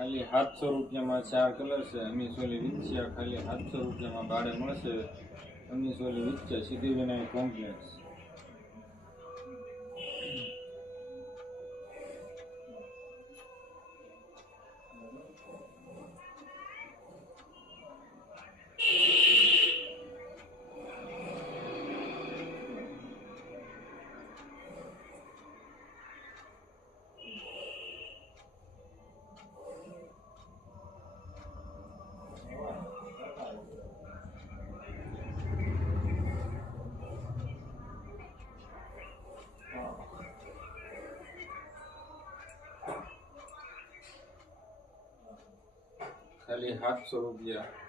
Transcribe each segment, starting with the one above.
ખાલી સાતસો રૂપિયામાં ચાર કલર છે અમીસોલી સોલી વિચ્યા ખાલી સાતસો રૂપિયામાં ભાડે મળશે અમીસોલી સોલી વિચ્યા સિદ્ધિવિનાયક કોમ્પ્લેક્સ ખાલી સાતસો રૂપિયા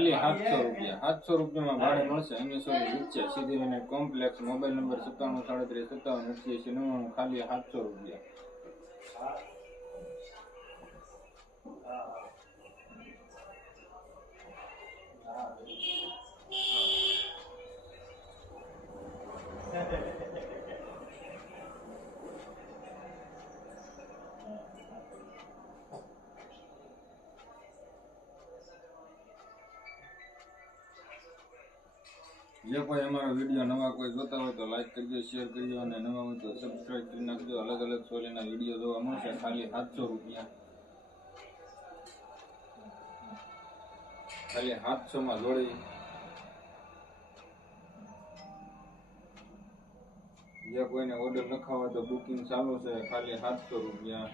ખાલી સાતસો રૂપિયા. સાતસો રૂપિયામાં ભાડે મળશે. એની નીચે સીધી સિદ્ધિવિનાયક કોમ્પ્લેક્સ મોબાઈલ નંબર સત્તાણું, સાડત્રીસ, સત્તાવન અઠ્યાસી નવ્વાણું, ખાલી સાતસો રૂપિયા. જે કોઈ અમારા વીડિયો નવા કોઈ જોતા હોય તો લાઈક કરજો શેર કરજો અને નવા હોય તો સબસ્ક્રાઈબ કરી નાખજો. અલગ અલગ સોલીના વીડિયો જોવા મળશે. ખાલી સાતસો રૂપિયા. ખાલી સાતસો માં જોડી. જે કોઈને ઓર્ડર લખાવો તો બુકિંગ ચાલુ છે. ખાલી સાતસો રૂપિયા.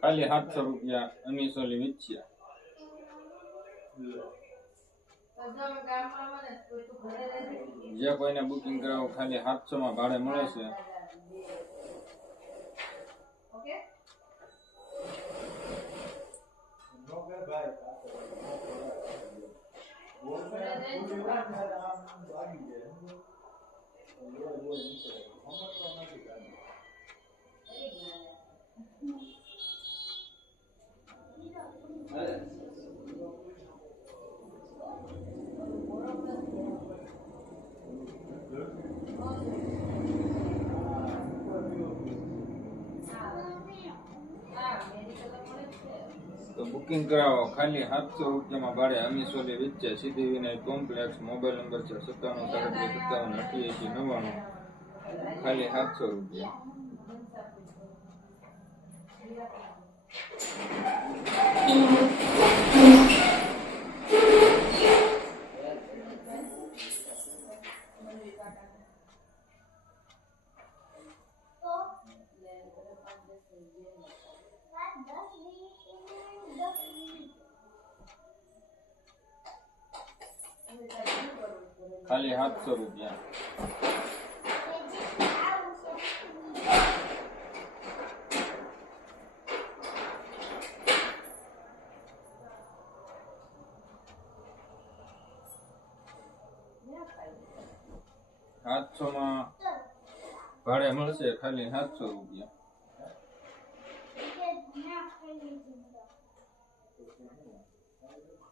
ખાલી સાતસો રૂપિયા અમીસોલી વિચ્યા જે કોઈને બુકિંગ કરાવો ખાલી સાતસો માં ભાડે મળે છે Bốn mươi lăm hai nghìn lẻ hai mươi booking કરાવો. ખાલી સાતસો રૂપિયામાં ભાડે અમીસોલી વિચ્ચે Siddhi Vinayak complex, mobile number છે સત્તાણું, સાડત્રીસ, સત્તાવન, અઠ્યાસી, નવ્વાણું. ખાલી સાતસો રૂપિયા. ખાલી સાતસો રૂપિયા. સાતસો માં ભાડે મળશે ખાલી સાતસો રૂપિયા.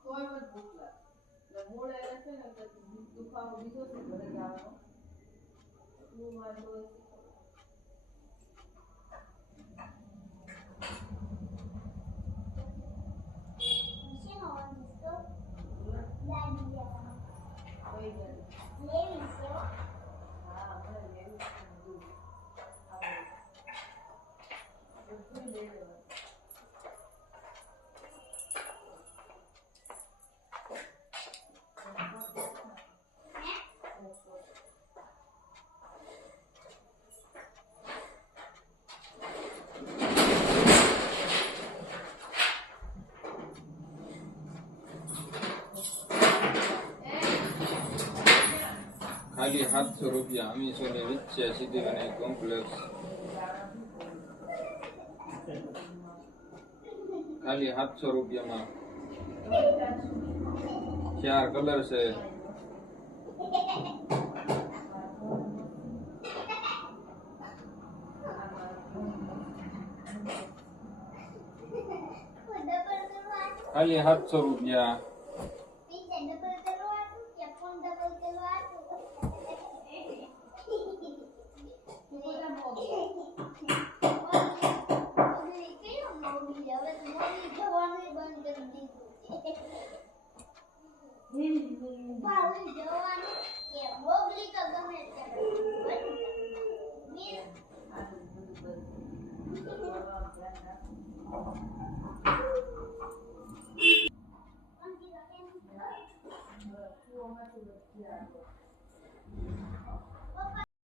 Thank you. મોડા એટલે છે ને દુખાવો બીજો છે ઘરે જવાનો ખાલી સાતસો રૂપિયા અમીસોની વચ્ચે સિદ્ધિવિનાયક કોમ્પ્લેક્સ ખાલી સાતસો રૂપિયામાં. ચાર કલર છે. ખાલી સાતસો રૂપિયા. જવાનું